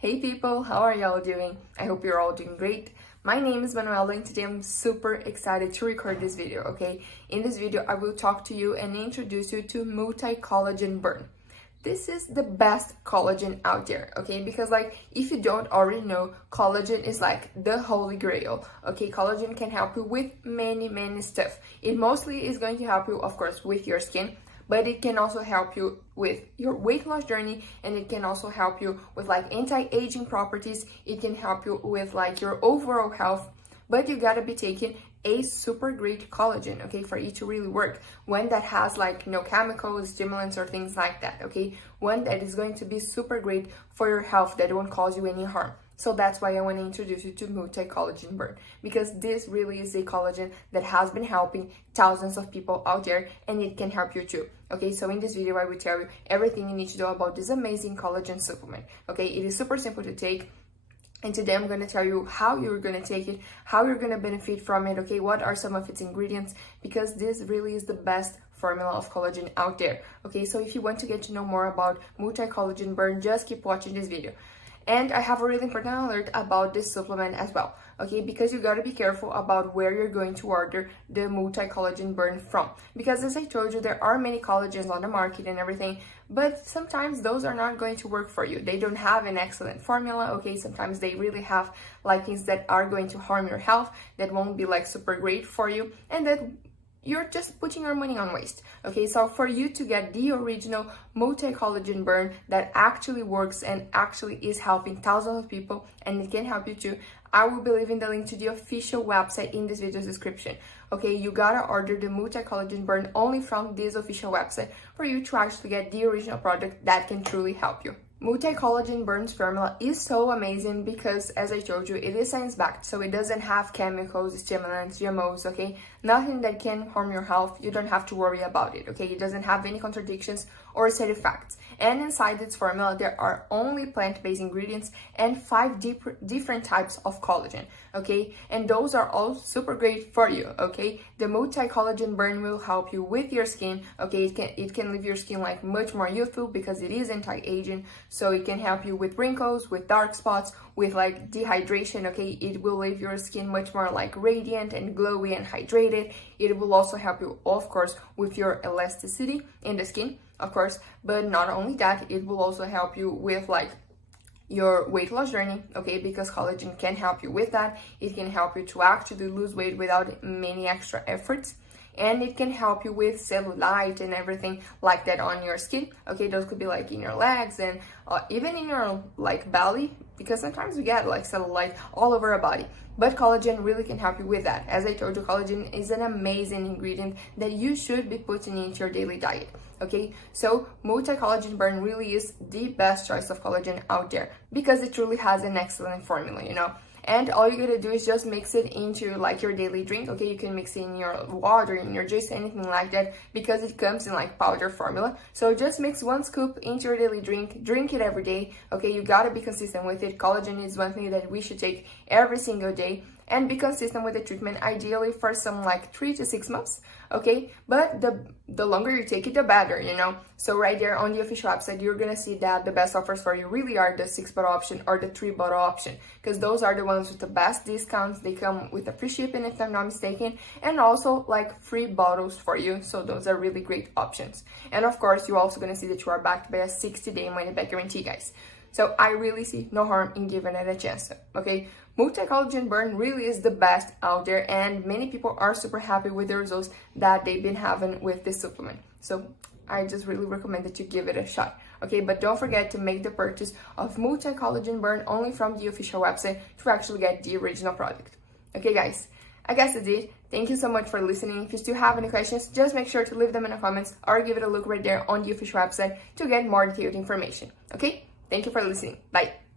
Hey people, how are y'all doing? I hope you're all doing great. My name is Manuela and today I'm super excited to record this video, okay? In this video, I will talk to you and introduce you to Multi Collagen Burn. This is the best collagen out there, okay? Because if you don't already know, collagen is like the holy grail, okay? Collagen can help you with many stuff. It mostly is going to help you, of course, with your skin, but it can also help you with your weight loss journey, and it can also help you with anti-aging properties. It can help you with your overall health, but you gotta be taking a super great collagen, okay, for it to really work. One that has no chemicals, stimulants, or things like that, okay? One that is going to be super great for your health, that won't cause you any harm. So that's why I want to introduce you to Multi Collagen Burn, because this really is a collagen that has been helping thousands of people out there, and it can help you too. Okay, so in this video, I will tell you everything you need to know about this amazing collagen supplement. Okay, it is super simple to take. And today I'm going to tell you how you're going to take it, how you're going to benefit from it, okay, what are some of its ingredients, because this really is the best formula of collagen out there. Okay, so if you want to get to know more about Multi Collagen Burn, just keep watching this video. And I have a really important alert about this supplement as well, okay? Because you gotta be careful about where you're going to order the Multi Collagen Burn from. Because as I told you, there are many collagens on the market and everything, but sometimes those are not going to work for you. They don't have an excellent formula, okay? Sometimes they really have things that are going to harm your health, that won't be super great for you, and that you're just putting your money on waste, okay? So for you to get the original Multi Collagen Burn that actually works and actually is helping thousands of people, and it can help you too, I will be leaving the link to the official website in this video's description, okay? You gotta order the Multi Collagen Burn only from this official website for you to actually get the original product that can truly help you. Multi Collagen Burn's formula is so amazing because, as I told you, it is science-backed, so it doesn't have chemicals, stimulants, GMOs, okay? Nothing that can harm your health. You don't have to worry about it, okay? It doesn't have any contradictions or side effects. And inside its formula, there are only plant-based ingredients and 5 different types of collagen, okay? And those are all super great for you, okay? The Multi Collagen Burn will help you with your skin, okay? It can leave your skin much more youthful because it is anti-aging. So it can help you with wrinkles, with dark spots, with dehydration, okay? It will leave your skin much more radiant and glowy and hydrated. It will also help you, of course, with your elasticity in the skin, of course. But not only that, it will also help you with your weight loss journey, okay? Because collagen can help you with that. It can help you to actually lose weight without many extra efforts. And it can help you with cellulite and everything like that on your skin, okay? Those could be in your legs and even in your belly, because sometimes we get cellulite all over our body. But collagen really can help you with that. As I told you, collagen is an amazing ingredient that you should be putting into your daily diet, okay? So Multi Collagen Burn really is the best choice of collagen out there because it truly has an excellent formula, you know? And all you gotta do is just mix it into your daily drink, okay? You can mix it in your water, in your juice, anything like that, because it comes in powder formula. So just mix 1 scoop into your daily drink it every day, okay? You gotta be consistent with it. Collagen is one thing that we should take every single day, and be consistent with the treatment, ideally for some 3 to 6 months, okay? But the longer you take it, the better, you know? So right there on the official website, you're gonna see that the best offers for you really are the 6-bottle option or the 3-bottle option, because those are the ones with the best discounts. They come with a free shipping, if I'm not mistaken, and also free bottles for you. So those are really great options. And of course, you're also gonna see that you are backed by a 60-day money-back guarantee, guys. So I really see no harm in giving it a chance, okay? Multi Collagen Burn really is the best out there, and many people are super happy with the results that they've been having with this supplement. So I just really recommend that you give it a shot, okay? But don't forget to make the purchase of Multi Collagen Burn only from the official website to actually get the original product. Okay, guys, I guess that's it. Thank you so much for listening. If you still have any questions, just make sure to leave them in the comments or give it a look right there on the official website to get more detailed information, okay? Thank you for listening. Bye.